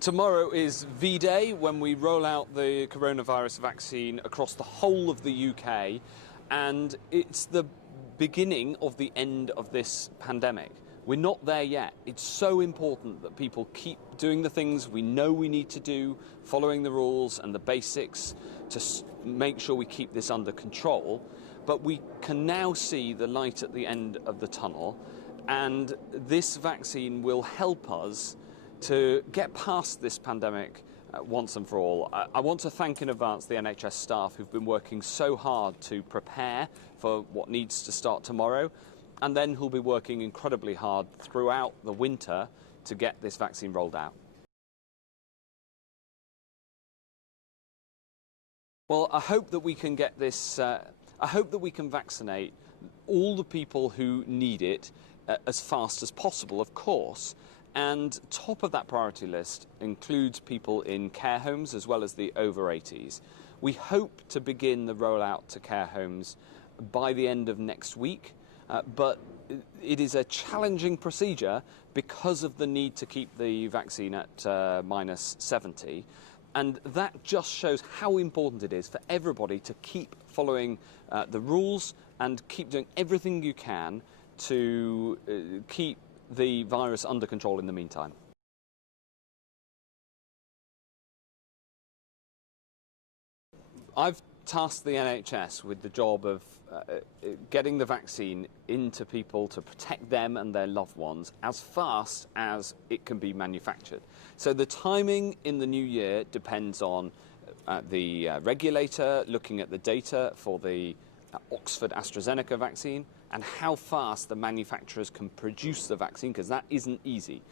Tomorrow is V-Day, when we roll out the coronavirus vaccine across the whole of the UK, and it's the beginning of the end of this pandemic. We're not there yet. It's so important that people keep doing the things we know we need to do, following the rules and the basics to make sure we keep this under control. But we can now see the light at the end of the tunnel, and this vaccine will help us to get past this pandemic once and for all. I want to thank in advance the NHS staff who've been working so hard to prepare for what needs to start tomorrow, and then who'll be working incredibly hard throughout the winter to get this vaccine rolled out. Well, I hope that we can get this, I hope that we can vaccinate all the people who need it as fast as possible, of course. And top of that priority list includes people in care homes as well as the over 80s. We hope to begin the rollout to care homes by the end of next week, but it is a challenging procedure because of the need to keep the vaccine at -70. And that just shows how important it is for everybody to keep following the rules and keep doing everything you can to keep the virus under control in the meantime. I've tasked the NHS with the job of getting the vaccine into people to protect them and their loved ones as fast as it can be manufactured. So the timing in the new year depends on the regulator looking at the data for the Oxford AstraZeneca vaccine and how fast the manufacturers can produce the vaccine, because that isn't easy.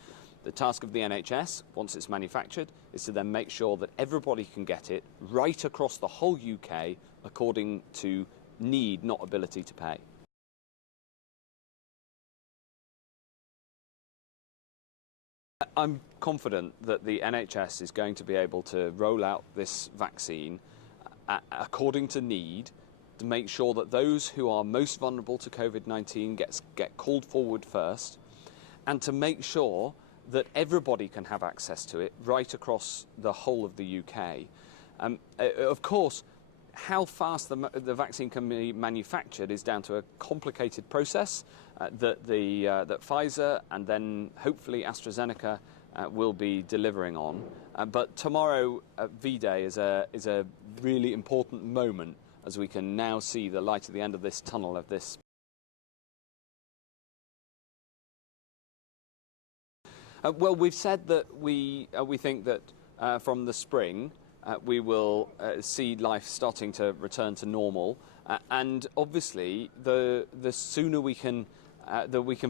The task of the NHS, once it's manufactured, is to then make sure that everybody can get it right across the whole UK according to need, not ability to pay. I'm confident that the NHS is going to be able to roll out this vaccine according to need, to make sure that those who are most vulnerable to COVID-19 get called forward first, and to make sure that everybody can have access to it right across the whole of the UK. Of course, how fast the vaccine can be manufactured is down to a complicated process that Pfizer and then hopefully AstraZeneca will be delivering on. But tomorrow, V-Day, is a really important moment as we can now see the light at the end of this tunnel of this. Well, we've said that we think that from the spring we will see life starting to return to normal, and obviously the sooner we can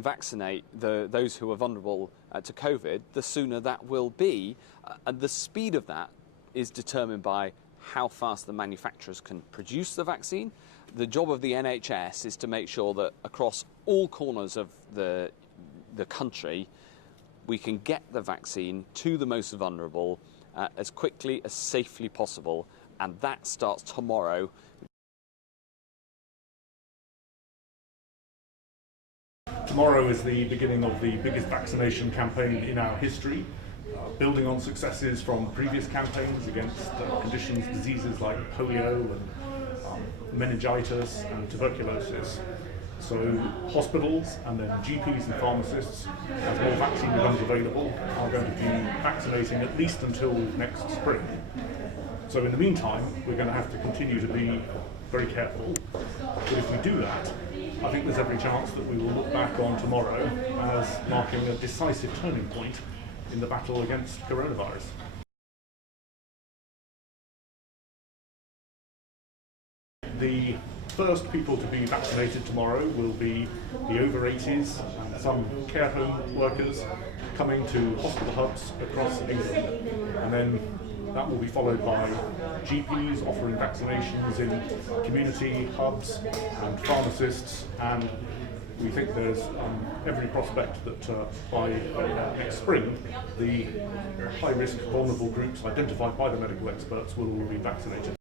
vaccinate those who are vulnerable to COVID, the sooner that will be, and the speed of that is determined by how fast the manufacturers can produce the vaccine. The job of the NHS is to make sure that across all corners of the country we can get the vaccine to the most vulnerable as quickly, as safely possible, and that starts tomorrow. Tomorrow is the beginning of the biggest vaccination campaign in our history, building on successes from previous campaigns against conditions, diseases like polio and meningitis and tuberculosis. So hospitals and then GPs and pharmacists, as more vaccine becomes available, are going to be vaccinating at least until next spring. So in the meantime, we're going to have to continue to be very careful. But if we do that, I think there's every chance that we will look back on tomorrow as marking a decisive turning point in the battle against coronavirus. The first people to be vaccinated tomorrow will be the over 80s and some care home workers coming to hospital hubs across England. And then that will be followed by GPs offering vaccinations in community hubs and pharmacists, and we think there's every prospect that by next spring the high-risk vulnerable groups identified by the medical experts will all be vaccinated.